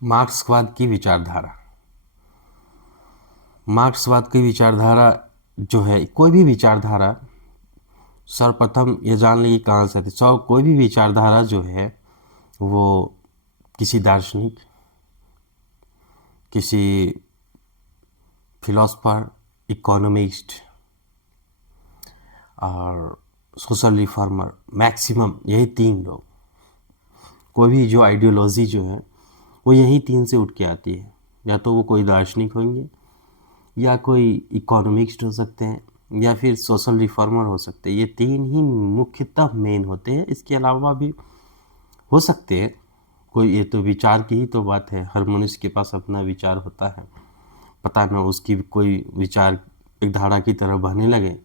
मार्क्सवाद की विचारधारा। मार्क्सवाद की विचारधारा जो है, कोई भी विचारधारा सर्वप्रथम ये जान लीजिए कहाँ से आती है। कोई भी विचारधारा जो है वो किसी दार्शनिक, किसी फिलोसफर, इकोनॉमिस्ट और सोशल रिफॉर्मर, मैक्सिमम यही तीन लोग, कोई भी जो आइडियोलॉजी जो है वो यही तीन से उठ के आती है। या तो वो कोई दार्शनिक होंगे, या कोई इकोनॉमिस्ट हो सकते हैं, या फिर सोशल रिफॉर्मर हो सकते हैं। ये तीन ही मुख्यतः मेन होते हैं। इसके अलावा भी हो सकते हैं कोई, ये तो विचार की ही तो बात है। हर मनुष्य के पास अपना विचार होता है, पता ना उसकी कोई विचार एक धारा की तरह बहने लगे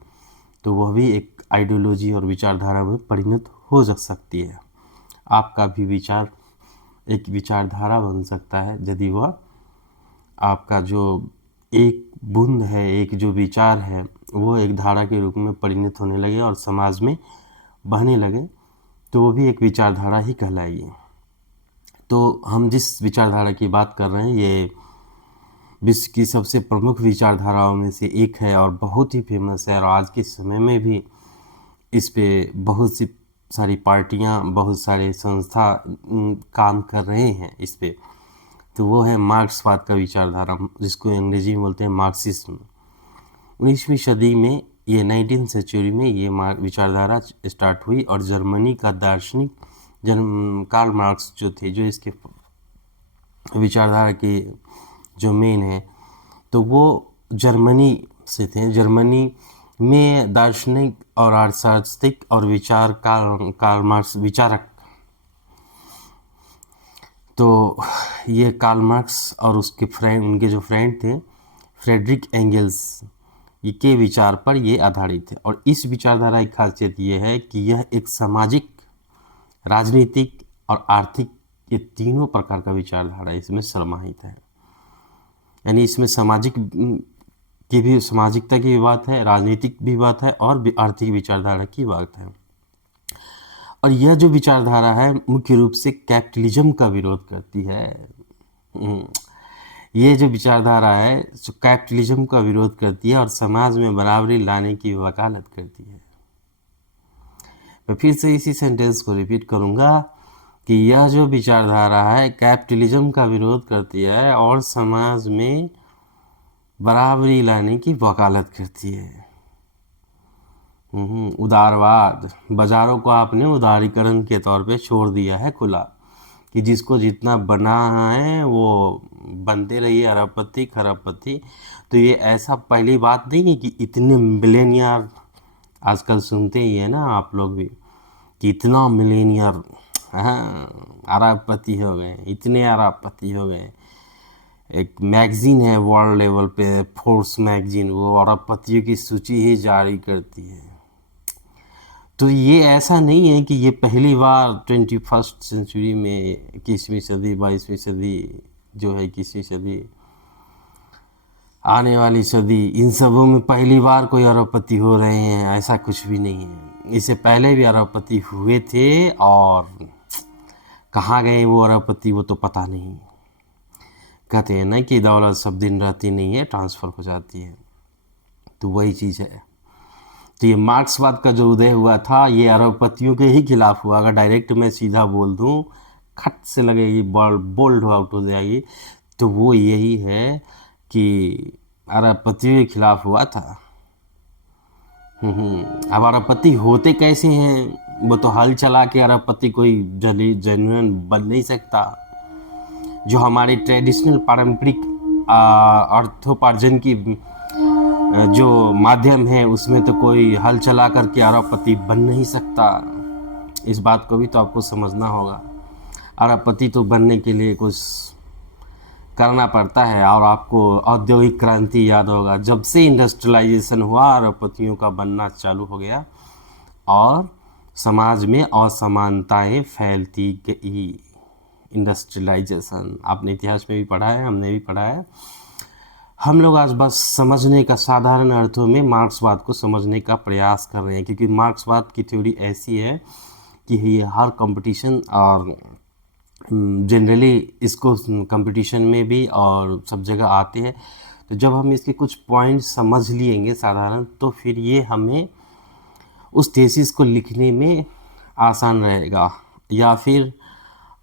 तो वह भी एक आइडियोलॉजी और विचारधारा में परिणत हो जा सकती है। आपका भी विचार एक विचारधारा बन सकता है यदि वह आपका जो एक बूंद है, एक जो विचार है वो एक धारा के रूप में परिणत होने लगे और समाज में बहने लगे तो वो भी एक विचारधारा ही कहलाएगी। तो हम जिस विचारधारा की बात कर रहे हैं ये विश्व की सबसे प्रमुख विचारधाराओं में से एक है और बहुत ही फेमस है, और आज के समय में भी इस पे बहुत सी सारी पार्टियां, बहुत सारे संस्था काम कर रहे हैं इस पे। तो वो है मार्क्सवाद का विचारधारा, जिसको अंग्रेजी में बोलते हैं मार्क्सिज्म। 19वीं सदी में ये 19th सेंचुरी में ये विचारधारा स्टार्ट हुई और जर्मनी का दार्शनिक कार्ल मार्क्स जो थे, जो इसके विचारधारा के जो मेन है, तो वो जर्मनी से थे। जर्मनी में दार्शनिक और अर्थशास्त्रिक और विचार कार्ल मार्क्स विचारक, तो ये कार्ल मार्क्स और उसके फ्रेंड, उनके जो फ्रेंड थे फ्रेडरिक एंगल्स, ये के विचार पर ये आधारित है। और इस विचारधारा की खासियत ये है कि यह एक सामाजिक, राजनीतिक और आर्थिक, ये तीनों प्रकार का विचारधारा इसमें समाहित है। यानी इसमें सामाजिक की भी, सामाजिकता की भी बात है, राजनीतिक भी बात है और आर्थिक विचारधारा की बात है। और यह जो विचारधारा है मुख्य रूप से कैपिटलिज्म का विरोध करती है। ये जो विचारधारा है जो कैपिटलिज्म का विरोध करती है और समाज में बराबरी लाने की वकालत करती है। मैं फिर से इसी सेंटेंस को रिपीट करूंगा कि यह जो विचारधारा है कैपिटलिज्म का विरोध करती है और समाज में बराबरी लाने की वकालत करती है। उदारवाद, बाजारों को आपने उदारीकरण के तौर पे छोड़ दिया है खुला, कि जिसको जितना बना है वो बनते रहिए, अरबपति खरबपति। तो ये ऐसा पहली बात नहीं है कि इतने मिलेनियर, आजकल सुनते ही है ना आप लोग भी कि इतना मिलेनियर, हाँ अरबपति हो गए, इतने अरबपति हो गए। एक मैगजीन है वर्ल्ड लेवल पे, फोर्ब्स मैगजीन, वो अरबपतियों की सूची ही जारी करती है। तो ये ऐसा नहीं है कि ये पहली बार 21st सेंचुरी में, 21वीं सदी, 22वीं सदी जो है, 21वीं सदी, आने वाली सदी, इन सबों में पहली बार कोई अरबपति हो रहे हैं, ऐसा कुछ भी नहीं है। इससे पहले भी अरबपति हुए थे और कहाँ गए वो अरबपति वो तो पता नहीं। कहते हैं ना कि दौलत सब दिन रहती नहीं है, ट्रांसफ़र हो जाती है, तो वही चीज़ है। तो ये मार्क्सवाद का जो उदय हुआ था ये अरबपतियों के ही खिलाफ हुआ। अगर डायरेक्ट मैं सीधा बोल दूं, खट से लगेगी, बोल्ड आउट हो जाएगी, तो वो यही है कि अरबपतियों के खिलाफ हुआ था। अब अरबपति होते कैसे हैं, वो तो हल चला के अरबपति कोई जेन्युइन बन नहीं सकता। जो हमारी ट्रेडिशनल पारंपरिक अर्थोपार्जन की जो माध्यम है उसमें तो कोई हल चला करके अरबपति बन नहीं सकता। इस बात को भी तो आपको समझना होगा। अरबपति तो बनने के लिए कुछ करना पड़ता है। और आपको औद्योगिक क्रांति याद होगा, जब से इंडस्ट्रियलाइजेशन हुआ अरबपतियों का बनना चालू हो गया और समाज में असमानताएं फैलती गई। इंडस्ट्रियलाइजेशन आपने इतिहास में भी पढ़ा है, हमने भी पढ़ा है। हम लोग आज बस समझने का, साधारण अर्थों में मार्क्सवाद को समझने का प्रयास कर रहे हैं, क्योंकि मार्क्सवाद की थ्योरी ऐसी है कि ये हर कंपटीशन और जनरली इसको कंपटीशन में भी और सब जगह आते हैं। तो जब हम इसके कुछ पॉइंट समझ लेंगे साधारण, तो फिर ये हमें उस थीसिस को लिखने में आसान रहेगा। या फिर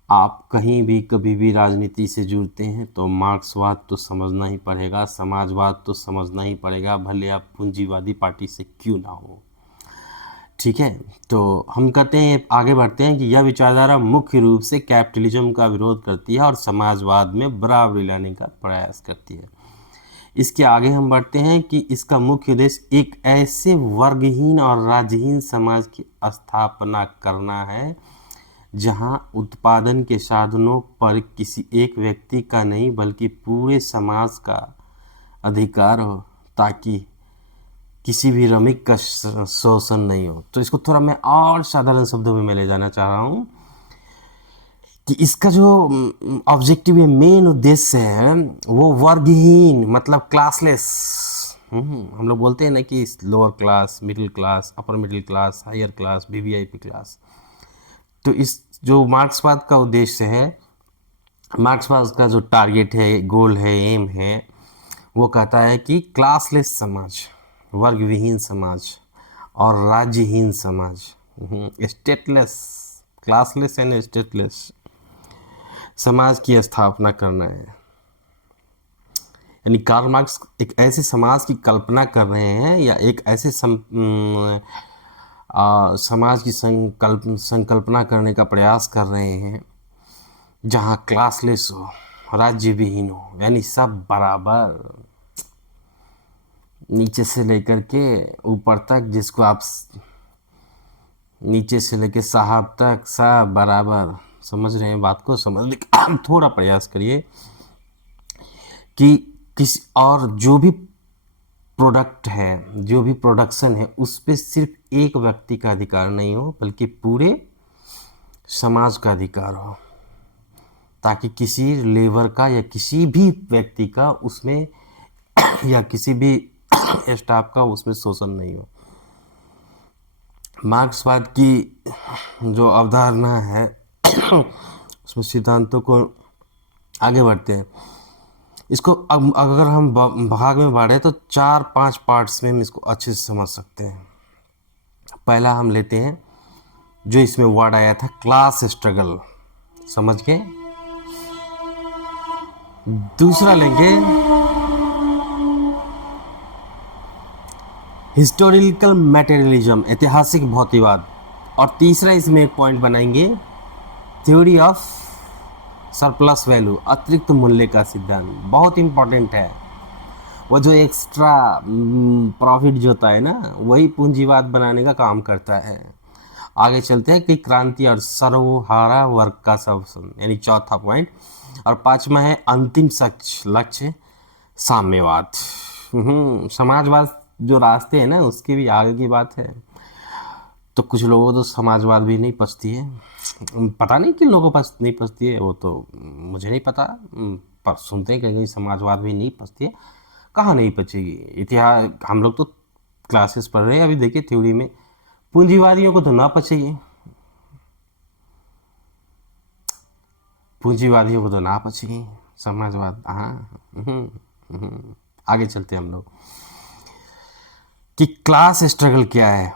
आप कहीं भी कभी भी राजनीति से जुड़ते हैं तो मार्क्सवाद तो समझना ही पड़ेगा, समाजवाद तो समझना ही पड़ेगा, भले आप पूंजीवादी पार्टी से क्यों ना हो। ठीक है, तो हम कहते हैं, आगे बढ़ते हैं कि यह विचारधारा मुख्य रूप से कैपिटलिज्म का विरोध करती है और समाजवाद में बराबरी लाने का प्रयास करती है। इसके आगे हम बढ़ते हैं कि इसका मुख्य उद्देश्य एक ऐसे वर्गहीन और राज्यहीन समाज की स्थापना करना है जहां उत्पादन के साधनों पर किसी एक व्यक्ति का नहीं बल्कि पूरे समाज का अधिकार हो, ताकि किसी भी श्रमिक का शोषण नहीं हो। तो इसको थोड़ा मैं और साधारण शब्दों में मैं ले जाना चाह रहा हूँ कि इसका जो ऑब्जेक्टिव है, मेन उद्देश्य है, वो वर्गहीन मतलब क्लासलेस। हम लोग बोलते हैं ना कि lower class, middle class, upper middle class, higher class, VVIP class. तो इस जो मार्क्सवाद का उद्देश्य है, मार्क्सवाद का जो टारगेट है, गोल है, एम है, वो कहता है कि क्लासलेस समाज, वर्ग विहीन समाज और राज्यहीन समाज, स्टेटलेस, क्लासलेस एंड स्टेटलेस समाज की स्थापना करना है। यानी कार्ल मार्क्स एक ऐसे समाज की कल्पना कर रहे हैं या एक ऐसे समाज की संकल्पना करने का प्रयास कर रहे हैं जहां क्लासलेस हो, राज्य विहीन हो, यानी सब बराबर, नीचे से लेकर के ऊपर तक, जिसको आप नीचे से लेकर साहब तक सब बराबर। समझ रहे हैं बात को? समझने का थोड़ा प्रयास करिए कि किसी और जो भी प्रोडक्ट है, जो भी प्रोडक्शन है, उस पर सिर्फ एक व्यक्ति का अधिकार नहीं हो बल्कि पूरे समाज का अधिकार हो, ताकि किसी लेबर का या किसी भी व्यक्ति का उसमें या किसी भी स्टाफ का उसमें शोषण नहीं हो। मार्क्सवाद की जो अवधारणा है उसमें सिद्धांतों को आगे बढ़ते हैं। इसको अब अगर हम भाग में बांटे तो 4-5 पार्ट्स में हम इसको अच्छे से समझ सकते हैं। पहला हम लेते हैं, जो इसमें वर्ड आया था, क्लास स्ट्रगल, समझ गए। दूसरा लेंगे हिस्टोरिकल मटेरियलिज्म, ऐतिहासिक भौतिकवाद। और तीसरा इसमें एक पॉइंट बनाएंगे, थ्योरी ऑफ सरप्लस वैल्यू, अतिरिक्त मूल्य का सिद्धांत। बहुत इंपॉर्टेंट है, वो जो एक्स्ट्रा प्रॉफिट जो होता है ना, वही पूंजीवाद बनाने का काम करता है। आगे चलते हैं कि क्रांति और सर्वहारा वर्ग का शोषण, यानी चौथा पॉइंट। और पांचवा है अंतिम सच लक्ष्य, साम्यवाद। समाजवाद जो रास्ते हैं ना, उसके भी आगे की बात है। तो कुछ लोगों को तो समाजवाद भी नहीं पचती है, पता नहीं किन लोगों को नहीं पचती है, वो तो मुझे नहीं पता, पर सुनते हैं कहीं समाजवाद भी नहीं पचती है। कहाँ नहीं पचेगी? इतिहास हम लोग तो क्लासेस पढ़ रहे हैं अभी, देखिए थ्योरी में पूंजीवादियों को तो ना पचेगी, पूंजीवादियों को तो ना पचेगी समाजवाद। हाँ, आगे चलते हैं हम लोग कि क्लास स्ट्रगल क्या है।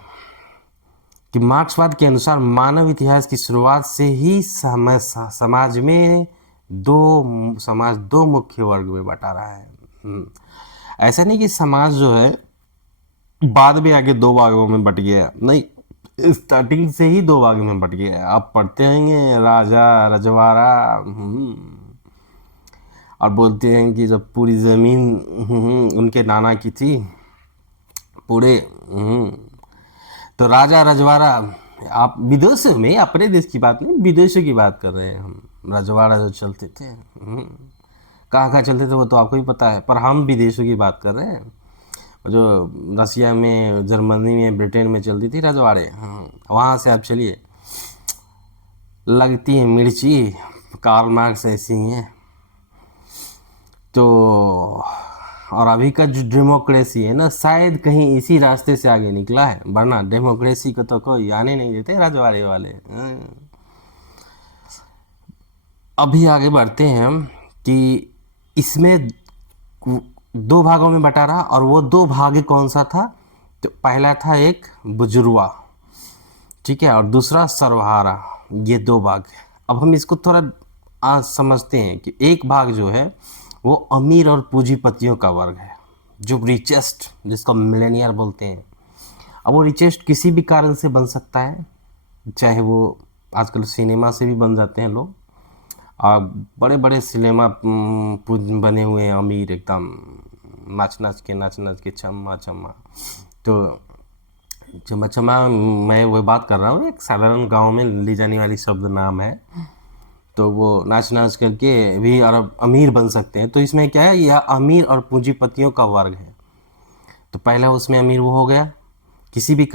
कि मार्क्सवाद के अनुसार मानव इतिहास की शुरुआत से ही समाज में दो मुख्य वर्ग में बटा रहा है। ऐसा नहीं कि समाज जो है बाद में आके दो भागों में बट गया, नहीं, स्टार्टिंग से ही दो भागों में बट गया। आप पढ़ते हैं राजा रजवाड़ा, और बोलते हैं कि जब पूरी ज़मीन उनके नाना की थी पूरे, तो राजा रजवाड़ा, आप विदेशों में, अपने देश की बात नहीं, विदेशों की बात कर रहे हैं हम। रजवाड़ा जो चलते थे, कहाँ कहाँ चलते थे वो तो आपको ही पता है, पर हम विदेशों की बात कर रहे हैं। जो रसिया में, जर्मनी में, ब्रिटेन में चलती थी रजवाड़े, वहाँ से आप चलिए, लगती है मिर्ची, कार्ल मार्क्स ऐसी ही हैं। तो और अभी का जो डेमोक्रेसी है ना, शायद कहीं इसी रास्ते से आगे निकला है, वरना डेमोक्रेसी को तो कोई आने नहीं देते रजवाड़े वाले। अभी आगे बढ़ते हैं हम कि इसमें दो भागों में बटा रहा, और वो दो भाग कौन सा था? तो पहला था एक बुजुर्वा, ठीक है, और दूसरा सर्वहारा। ये दो भाग है। अब हम इसको थोड़ा आज समझते हैं कि एक भाग जो है वो अमीर और पूंजीपतियों का वर्ग है, जो रिचेस्ट, जिसको मिलेनियर बोलते हैं। अब वो रिचेस्ट किसी भी कारण से बन सकता है, चाहे वो आजकल सिनेमा से भी बन जाते हैं लोग। बड़े बड़े सिनेमा बने हुए हैं अमीर, एकदम नाच नाच के छम्मा छम्मा। तो छम्मा छम्मा, मैं वो बात कर रहा हूँ, एक साधारण गांव में ली जाने वाली शब्द नाम है। तो वो नाच नाच करके भी अरब अमीर बन सकते हैं। तो इसमें क्या है, यह अमीर और पूंजीपतियों का वर्ग है। तो पहला उसमें अमीर वो हो गया, किसी भी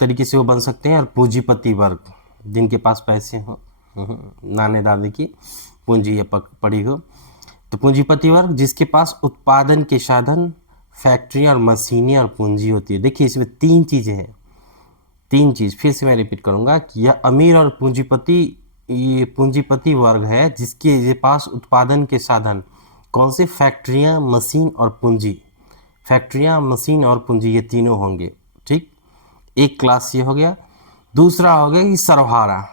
तरीके से वो बन सकते हैं। और पूंजीपति वर्ग, जिनके पास पैसे हो, नाने दादे की पूंजी या पड़ी हो। तो पूंजीपति वर्ग जिसके पास उत्पादन के साधन, फैक्ट्रियाँ और मशीनें और पूंजी होती है। देखिए इसमें तीन चीज़ें हैं, तीन चीज़ फिर से मैं रिपीट करूँगा कि यह अमीर और पूंजीपति, ये पूंजीपति वर्ग है जिसके पास उत्पादन के साधन, कौन से? फैक्ट्रियाँ, मशीन और पूंजी। फैक्ट्रियाँ, मशीन और पूंजी, ये तीनों होंगे, ठीक। एक क्लास ये हो गया। दूसरा हो गया कि सर्वहारा,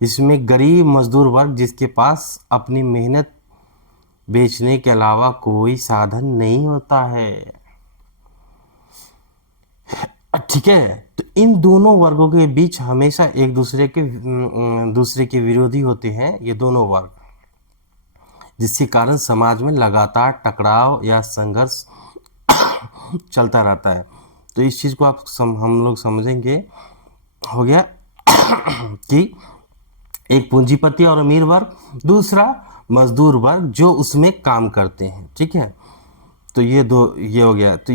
इसमें गरीब मजदूर वर्ग जिसके पास अपनी मेहनत बेचने के अलावा कोई साधन नहीं होता है, ठीक है। तो इन दोनों वर्गों के बीच हमेशा एक दूसरे के विरोधी होते हैं ये दोनों वर्ग, जिसके कारण समाज में लगातार टकराव या संघर्ष चलता रहता है। तो इस चीज़ को हम लोग समझेंगे। हो गया कि एक पूंजीपति और अमीर वर्ग, दूसरा मजदूर वर्ग जो उसमें काम करते हैं, ठीक है। तो ये हो गया। तो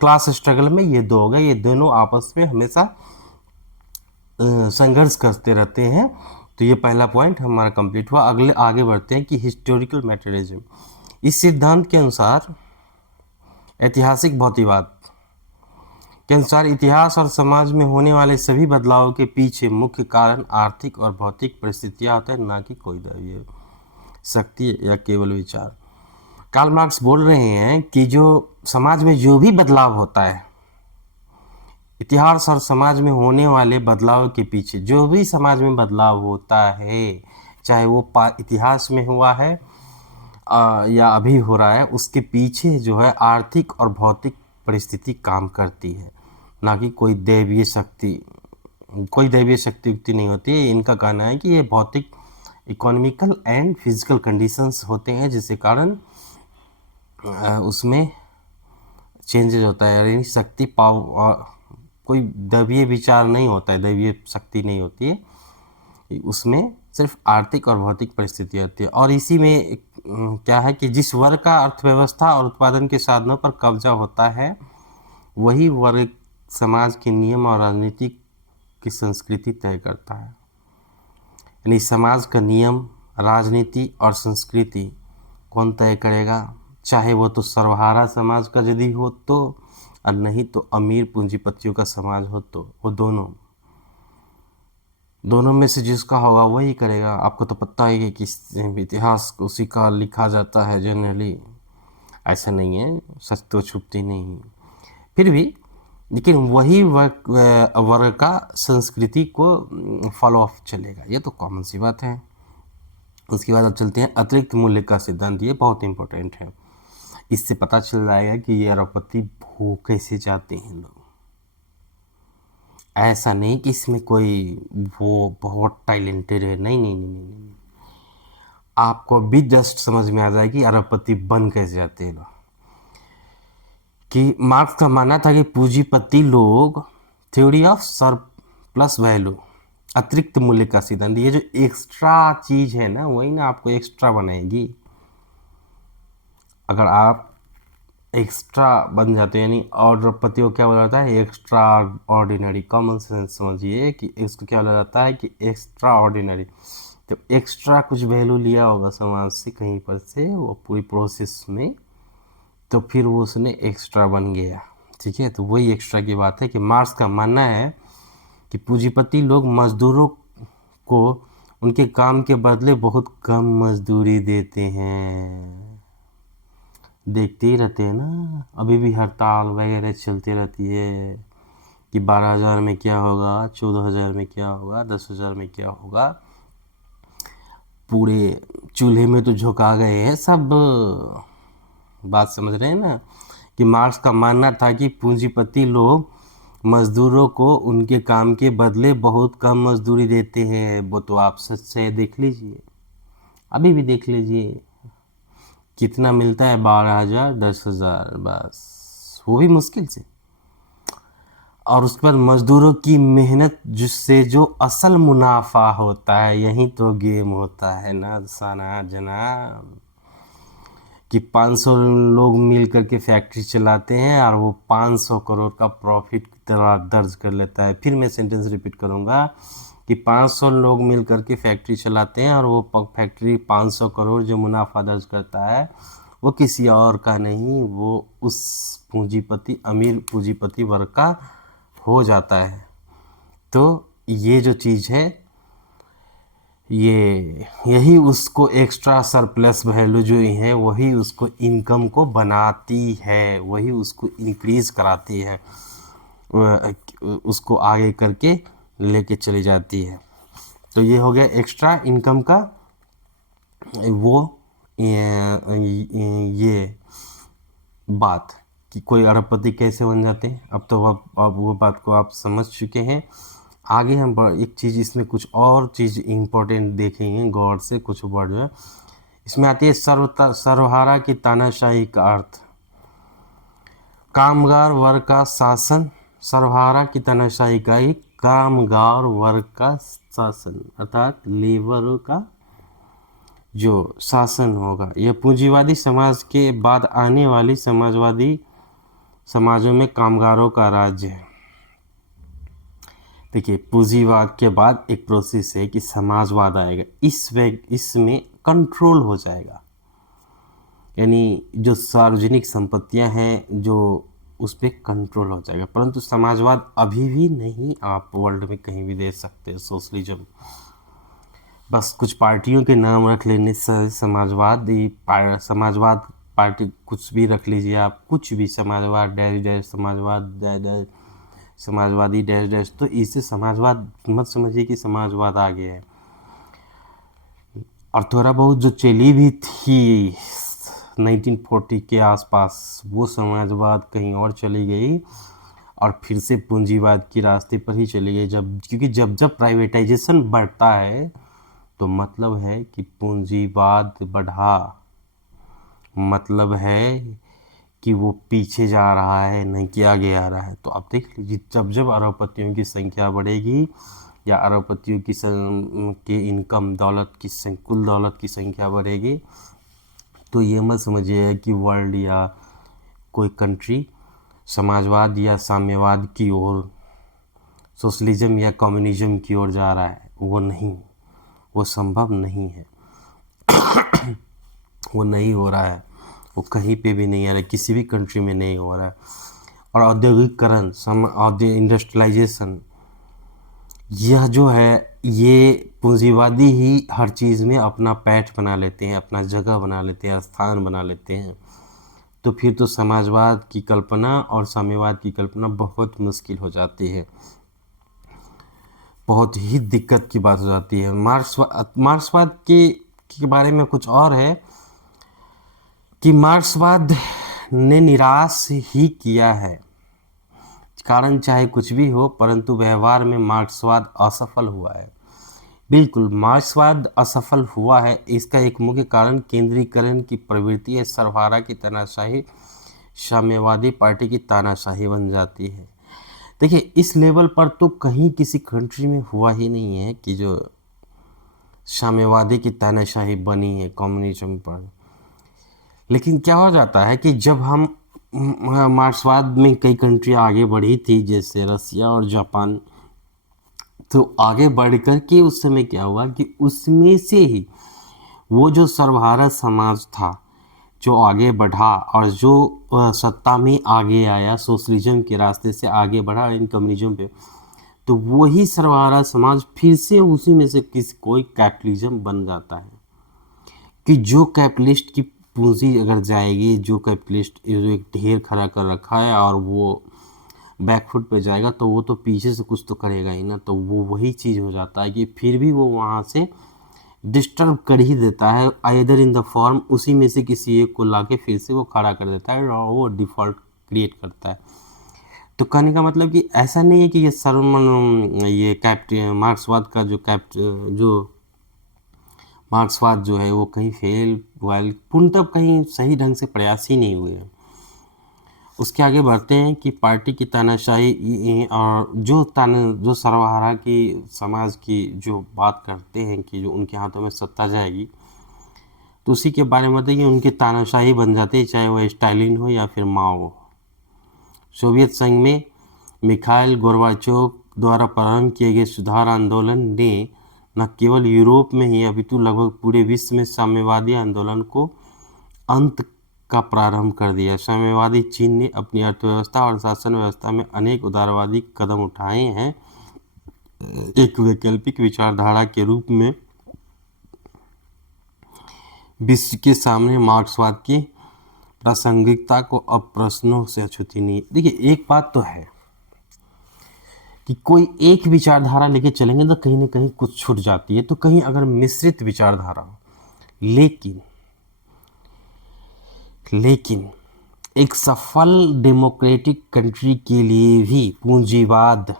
क्लास स्ट्रगल में ये दो हो गए, ये दोनों आपस में हमेशा संघर्ष करते रहते हैं। तो ये पहला पॉइंट हमारा कंप्लीट हुआ। आगे बढ़ते हैं कि हिस्टोरिकल मैटेरियलिज्म। इस सिद्धांत के अनुसार, ऐतिहासिक भौतिकवाद के अनुसार, इतिहास और समाज में होने वाले सभी बदलावों के पीछे मुख्य कारण आर्थिक और भौतिक परिस्थितियां होते हैं, ना कि कोई दैवीय शक्ति या केवल विचार। कार्ल मार्क्स बोल रहे हैं कि जो समाज में जो भी बदलाव होता है, इतिहास और समाज में होने वाले बदलाव के पीछे, जो भी समाज में बदलाव होता है, चाहे वो इतिहास में हुआ है या अभी हो रहा है, उसके पीछे जो है आर्थिक और भौतिक परिस्थिति काम करती है, ना कि कोई दैवीय शक्ति। कोई दैवीय शक्ति युक्ति नहीं होती है। इनका कहना है कि ये भौतिक, इकोनॉमिकल एंड फिजिकल कंडीशंस होते हैं जिसके कारण उसमें चेंजेज होता है। यानी शक्ति कोई दैवीय विचार नहीं होता है, दैवीय शक्ति नहीं होती है, उसमें सिर्फ आर्थिक और भौतिक परिस्थिति होती है। और इसी में क्या है कि जिस वर्ग का अर्थव्यवस्था और उत्पादन के साधनों पर कब्जा होता है, वही वर्ग समाज के नियम और राजनीति की संस्कृति तय करता है। यानी समाज का नियम, राजनीति और संस्कृति कौन तय करेगा? चाहे वो तो सर्वहारा समाज का यदि हो तो, और नहीं तो अमीर पूंजीपतियों का समाज हो तो, वो दोनों में से जिसका होगा वही करेगा। आपको तो पता ही है कि इतिहास उसी का लिखा जाता है जनरली, ऐसा नहीं है, सच तो छुपती नहीं। फिर भी लेकिन वही वर्ग का संस्कृति को फॉलो अप चलेगा, ये तो कॉमन सी बात है। उसके बाद अब चलते हैं अतिरिक्त मूल्य का सिद्धांत। ये बहुत इंपॉर्टेंट है, इससे पता चल जाएगा कि ये अरबपति भूख कैसे जाते हैं लोग। ऐसा नहीं कि इसमें कोई वो बहुत टैलेंटेड है, नहीं नहीं नहीं नहीं, नहीं। आपको भी जस्ट समझ में आ जाएगी अरबपति बन कैसे जाते हैं लोग। कि मार्क्स का मानना था कि पूंजीपति लोग, थ्योरी ऑफ सरप्लस वैल्यू, अतिरिक्त मूल्य का सिद्धांत, ये जो एक्स्ट्रा चीज़ है ना, वही ना आपको एक्स्ट्रा बनाएगी। अगर आप एक्स्ट्रा बन जाते हैं, यानी अरबपति को क्या बोला जाता है? Extra ordinary. कॉमन सेंस समझिए कि इसको क्या बोला जाता है कि एक्स्ट्रा ऑर्डिनरी। तो एक्स्ट्रा कुछ वैल्यू लिया होगा समाज से कहीं पर से, वो पूरी प्रोसेस में, तो फिर वो उसने एक्स्ट्रा बन गया, ठीक है। तो वही एक्स्ट्रा की बात है कि मार्क्स का मानना है कि पूंजीपति लोग मजदूरों को उनके काम के बदले बहुत कम मजदूरी देते हैं। देखते ही रहते हैं ना, अभी भी हड़ताल वगैरह चलती रहती है कि 12,000 में क्या होगा, 14,000 में क्या होगा, 10,000 में क्या होगा। पूरे चूल्हे में तो झोंका गए हैं सब। बात समझ रहे हैं ना, कि मार्क्स का मानना था कि पूंजीपति लोग मजदूरों को उनके काम के बदले बहुत कम मजदूरी देते हैं। वो तो आप सच से देख लीजिए, अभी भी देख लीजिए कितना मिलता है, 12,000, 10,000 बस, वो भी मुश्किल से। और उस पर मजदूरों की मेहनत जिससे जो असल मुनाफा होता है, यही तो गेम होता है ना साना जनाब, कि 500 लोग मिल करके फैक्ट्री चलाते हैं और वो 500 करोड़ का प्रॉफिट दर्ज कर लेता है। फिर मैं सेंटेंस रिपीट करूँगा कि 500 लोग मिल करके फैक्ट्री चलाते हैं और वो फैक्ट्री 500 करोड़ जो मुनाफा दर्ज करता है वो किसी और का नहीं, वो उस पूंजीपति अमीर पूंजीपति वर्ग का हो जाता है। तो ये जो चीज़ है, यही उसको एक्स्ट्रा सरप्लस वैल्यू जो है वही उसको इनकम को बनाती है, वही उसको इंक्रीज कराती है, उसको आगे करके लेके चली जाती है। तो ये हो गया एक्स्ट्रा इनकम का वो ये बात कि कोई अरबपति कैसे बन जाते हैं। अब तो अब वो बात को आप समझ चुके हैं। आगे हम एक चीज़ इसमें कुछ और चीज़ इम्पोर्टेंट देखेंगे गौर से, कुछ वर्ड है इसमें आती है सर्वहारा की तानाशाही का अर्थ, कामगार वर्ग का शासन। सर्वहारा की तानाशाही का एक कामगार वर्ग का शासन अर्थात लेबर का जो शासन होगा। यह पूंजीवादी समाज के बाद आने वाली समाजवादी समाजों में कामगारों का राज्य है। देखिए, पूंजीवाद के बाद एक प्रोसेस है कि समाजवाद आएगा, इसमें कंट्रोल हो जाएगा, यानी जो सार्वजनिक संपत्तियां हैं जो उस पर कंट्रोल हो जाएगा। परंतु समाजवाद अभी भी नहीं आप वर्ल्ड में कहीं भी देख सकते। सोशलिज्म बस कुछ पार्टियों के नाम रख लेने से समाजवाद पार्टी कुछ भी रख लीजिए आप, कुछ भी समाजवाद डैश डैश समाजवाद dash dash Samajwadi dash dash, तो इससे समाजवाद मत समझिए कि समाजवाद आ गया है। और थोड़ा बहुत जो चली भी थी 1940 के आसपास, वो समाजवाद कहीं और चली गई और फिर से पूंजीवाद के रास्ते पर ही चली गई। क्योंकि जब प्राइवेटाइजेशन बढ़ता है तो मतलब है कि पूंजीवाद बढ़ा, मतलब है कि वो पीछे जा रहा है, नहीं कि आगे आ रहा है। तो आप देख लीजिए, जब अरबपतियों की संख्या बढ़ेगी या अरबपतियों की इनकम कुल दौलत की संख्या बढ़ेगी, तो ये मत समझिए कि वर्ल्ड या कोई कंट्री समाजवाद या साम्यवाद की ओर, सोशलिज्म या कम्युनिज्म की ओर जा रहा है। वो नहीं, वो संभव नहीं है। वो नहीं हो रहा है, वो कहीं पे भी नहीं आ रहा है, किसी भी कंट्री में नहीं हो रहा है। और औद्योगिकरण, इंडस्ट्रियलाइजेशन, यह जो है ये पूंजीवादी ही हर चीज़ में अपना पैठ बना लेते हैं, अपना जगह बना लेते हैं, स्थान बना लेते हैं। तो फिर तो समाजवाद की कल्पना और साम्यवाद की कल्पना बहुत मुश्किल हो जाती है, बहुत ही दिक्कत की बात हो जाती है। मार्क्सवाद के बारे में कुछ और है कि मार्क्सवाद ने निराश ही किया है, कारण चाहे कुछ भी हो, परंतु व्यवहार में मार्क्सवाद असफल हुआ है। बिल्कुल, मार्क्सवाद असफल हुआ है, इसका एक मुख्य कारण केंद्रीकरण की प्रवृत्ति है। सर्वहारा की तानाशाही साम्यवादी पार्टी की तानाशाही बन जाती है। देखिए, इस लेवल पर तो कहीं किसी कंट्री में हुआ ही नहीं है कि जो साम्यवादी की तानाशाही बनी है कम्युनिज्म पर। लेकिन क्या हो जाता है कि जब हम मार्क्सवाद में कई कंट्री आगे बढ़ी थी, जैसे रसिया और जापान, तो आगे बढ़ कर के उस समय क्या हुआ कि उसमें से ही वो जो सर्वहारा समाज था जो आगे बढ़ा और जो सत्ता में आगे आया, सोशलिज्म के रास्ते से आगे बढ़ा इन कम्युनिज्म पे, तो वही सर्वहारा समाज फिर से उसी में से कोई कैपिटलिज्म बन जाता है कि जो कैपिटलिस्ट की पूंजी अगर जाएगी, जो कैपिटलिस्ट जो एक ढेर खड़ा कर रखा है और वो बैकफुट पे जाएगा, तो वो तो पीछे से कुछ तो करेगा ही ना। तो वो वही चीज़ हो जाता है कि फिर भी वो वहाँ से डिस्टर्ब कर ही देता है, आइदर इन द फॉर्म उसी में से किसी एक को लाके फिर से वो खड़ा कर देता है और वो डिफ़ॉल्ट क्रिएट करता है। तो कहने का मतलब कि ऐसा नहीं है कि ये मार्क्सवाद का जो मार्क्सवाद जो है वो कहीं फेल पूर्णतः कहीं सही ढंग से प्रयास ही नहीं हुए हैं। उसके आगे बढ़ते हैं कि पार्टी की तानाशाही और जो सर्वहारा की समाज की जो बात करते हैं कि जो उनके हाथों में सत्ता जाएगी, तो उसी के बारे में बताइए। उनकी तानाशाही बन जाती है, चाहे वह स्टालिन हो या फिर माओ हो। सोवियत संघ में मिखाइल गोर्बाचोव द्वारा प्रारंभ किए गए सुधार आंदोलन ने न केवल यूरोप में ही अपितु लगभग पूरे विश्व में साम्यवादी आंदोलन को अंत का प्रारंभ कर दिया। साम्यवादी चीन ने अपनी अर्थव्यवस्था और शासन व्यवस्था में अनेक उदारवादी कदम उठाए हैं। एक वैकल्पिक विचारधारा के रूप में विश्व के सामने मार्क्सवाद की प्रासंगिकता को अब प्रश्नों से अछूती नहीं। देखिए, एक बात तो है कि कोई एक विचारधारा लेके चलेंगे तो कहीं ना कहीं कुछ छूट जाती है, तो कहीं अगर मिश्रित विचारधारा हो, लेकिन एक सफल डेमोक्रेटिक कंट्री के लिए भी पूंजीवाद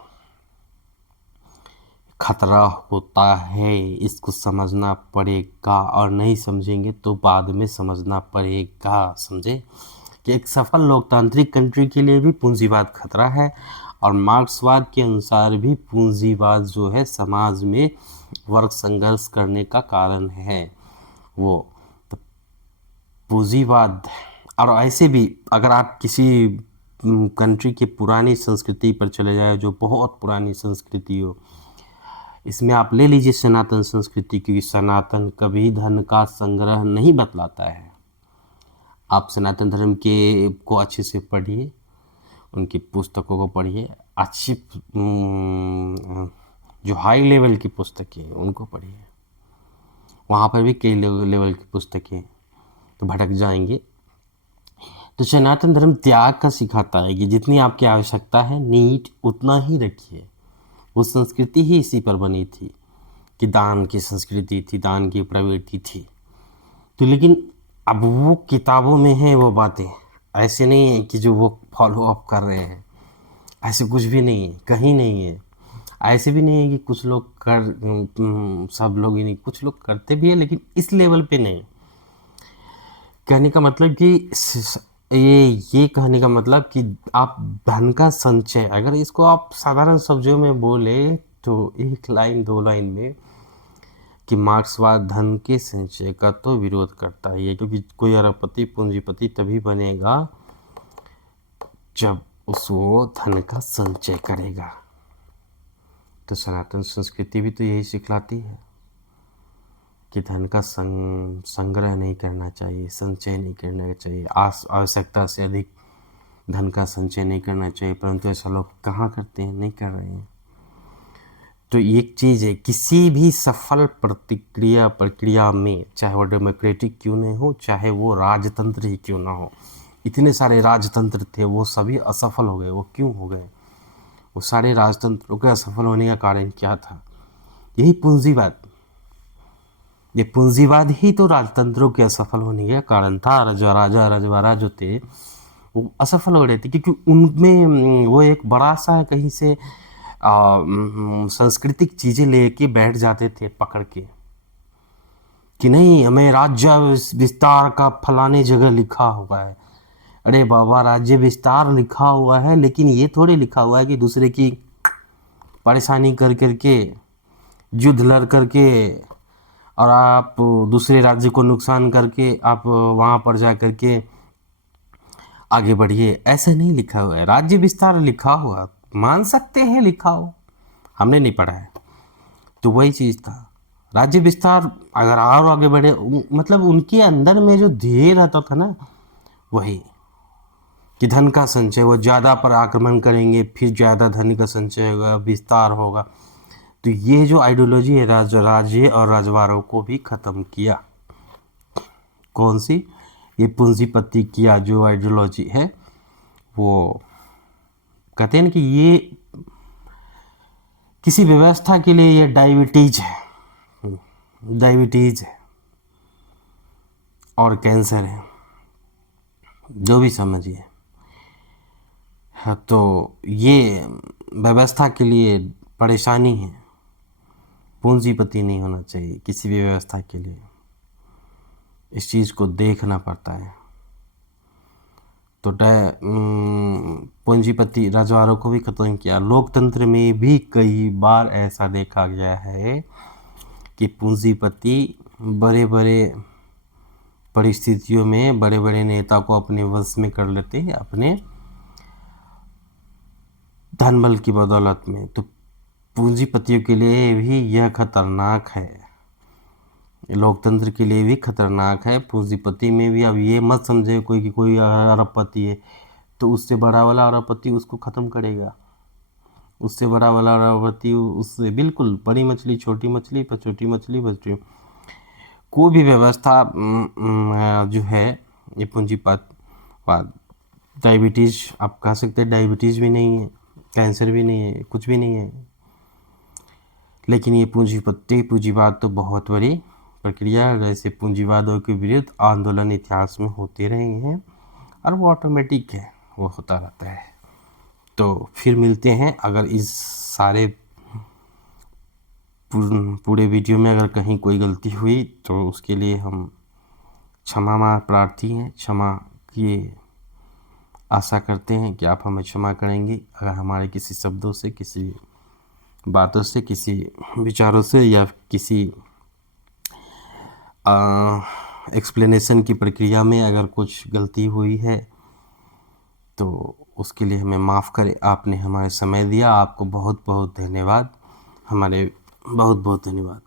खतरा होता है। इसको समझना पड़ेगा और नहीं समझेंगे तो बाद में समझना पड़ेगा। समझे कि एक सफल लोकतांत्रिक कंट्री के लिए भी पूंजीवाद खतरा है और मार्क्सवाद के अनुसार भी पूंजीवाद जो है समाज में वर्ग संघर्ष करने का कारण है। वो तो पूंजीवाद, और ऐसे भी अगर आप किसी कंट्री की पुरानी संस्कृति पर चले जाए, जो बहुत पुरानी संस्कृति हो, इसमें आप ले लीजिए सनातन संस्कृति, क्योंकि सनातन कभी धन का संग्रह नहीं बतलाता है। आप सनातन धर्म के को अच्छे से पढ़िए, उनकी पुस्तकों को पढ़िए, अच्छी जो हाई लेवल की पुस्तकें हैं उनको पढ़िए। वहाँ पर भी कई लेवल की पुस्तकें तो भटक जाएंगे। तो सनातन धर्म त्याग का सिखाता है कि जितनी आपकी आवश्यकता है नीड उतना ही रखिए। वो संस्कृति ही इसी पर बनी थी कि दान की संस्कृति थी, दान की प्रवृत्ति थी। तो लेकिन अब वो किताबों में है वो बातें, ऐसे नहीं है कि जो वो फॉलो अप कर रहे हैं, ऐसे कुछ भी नहीं है, कहीं नहीं है। ऐसे भी नहीं है कि कुछ लोग सब लोग ही नहीं, कुछ लोग करते भी है लेकिन इस लेवल पे नहीं। कहने का मतलब कि ये कहने का मतलब कि आप धन का संचय, अगर इसको आप साधारण शब्दों में बोले तो एक लाइन दो लाइन में कि मार्क्सवाद धन के संचय का तो विरोध करता ही है, क्योंकि कोई अरबपति पूंजीपति तभी बनेगा जब उसको धन का संचय करेगा। तो सनातन संस्कृति भी तो यही सिखलाती है कि धन का संग्रह नहीं करना चाहिए, संचय नहीं करना चाहिए, आवश्यकता से अधिक धन का संचय नहीं करना चाहिए। परंतु ऐसा लोग कहाँ करते हैं, नहीं कर रहे हैं। तो एक चीज़ है, किसी भी सफल प्रक्रिया में, चाहे वो डेमोक्रेटिक क्यों नहीं हो, चाहे वो राजतंत्र ही क्यों ना हो, इतने सारे राजतंत्र थे वो सभी असफल हो गए। वो क्यों हो गए? वो सारे राजतंत्रों के असफल होने का कारण क्या था? यही पूंजीवाद। ये पूंजीवाद ही तो राजतंत्रों के असफल होने का कारण था। राजा रजवाड़ा जो थे वो असफल हो रहे थे क्योंकि उनमें वो एक बड़ा सा कहीं से सांस्कृतिक चीज़ें लेके बैठ जाते थे पकड़ के कि नहीं, हमें राज्य विस्तार का फलाने जगह लिखा हुआ है। अरे बाबा, राज्य विस्तार लिखा हुआ है, लेकिन ये थोड़ी लिखा हुआ है कि दूसरे की परेशानी कर करके, युद्ध लड़ करके और आप दूसरे राज्य को नुकसान करके आप वहाँ पर जा करके आगे बढ़िए। ऐसा नहीं लिखा हुआ है। राज्य विस्तार लिखा हुआ, मान सकते हैं लिखा हो, हमने नहीं पढ़ा है। तो वही चीज़ था, राज्य विस्तार अगर और आगे बढ़े, मतलब उनके अंदर में जो ध्येय रहता था ना, वही कि धन का संचय, वो ज़्यादा पर आक्रमण करेंगे, फिर ज़्यादा धन का संचय होगा, विस्तार होगा। तो ये जो आइडियोलॉजी है राज्य और राजवारों को भी ख़त्म किया। कौन सी? ये पूंजीपति किया जो आइडियोलॉजी है, वो कहते हैं ना कि ये किसी व्यवस्था के लिए ये डायबिटीज है, डायबिटीज है और कैंसर है, जो भी समझिए। हाँ, तो ये व्यवस्था के लिए परेशानी है। पूंजीपति नहीं होना चाहिए किसी भी व्यवस्था के लिए, इस चीज़ को देखना पड़ता है। तो पूंजीपति राजवारों को भी खत्म किया। लोकतंत्र में भी कई बार ऐसा देखा गया है कि पूंजीपति बड़े बड़े परिस्थितियों में बड़े बड़े नेता को अपने वश में कर लेते हैं, अपने धन बल की बदौलत में। तो पूंजीपतियों के लिए भी यह खतरनाक है, लोकतंत्र के लिए भी खतरनाक है। पूंजीपति में भी अब ये मत समझे कोई कि कोई अरबपति है तो उससे बड़ा वाला अरबपति उसको ख़त्म करेगा, उससे बड़ा वाला अरबपति उससे बिल्कुल बड़ी मछली छोटी मछली पर छोटी मछली बच। कोई भी व्यवस्था जो है ये पूंजीपत, डायबिटीज़ आप कह सकते हैं, डायबिटीज़ भी नहीं है, कैंसर भी नहीं है, कुछ भी नहीं है। लेकिन ये पूंजीवाद तो बहुत बड़ी प्रक्रिया है। जैसे पूंजीवादों के विरुद्ध आंदोलन इतिहास में होते रहे हैं और वो ऑटोमेटिक है, वो होता रहता है। तो फिर मिलते हैं। अगर इस सारे पूरे वीडियो में अगर कहीं कोई गलती हुई तो उसके लिए हम क्षमा प्रार्थी हैं, क्षमा की आशा करते हैं कि आप हमें क्षमा करेंगे अगर हमारे किसी शब्दों से, किसी बातों से, किसी विचारों से या किसी एक्सप्लेनेशन की प्रक्रिया में अगर कुछ गलती हुई है तो उसके लिए हमें माफ़ करें। आपने हमारे समय दिया, आपको बहुत बहुत धन्यवाद, हमारे बहुत बहुत धन्यवाद।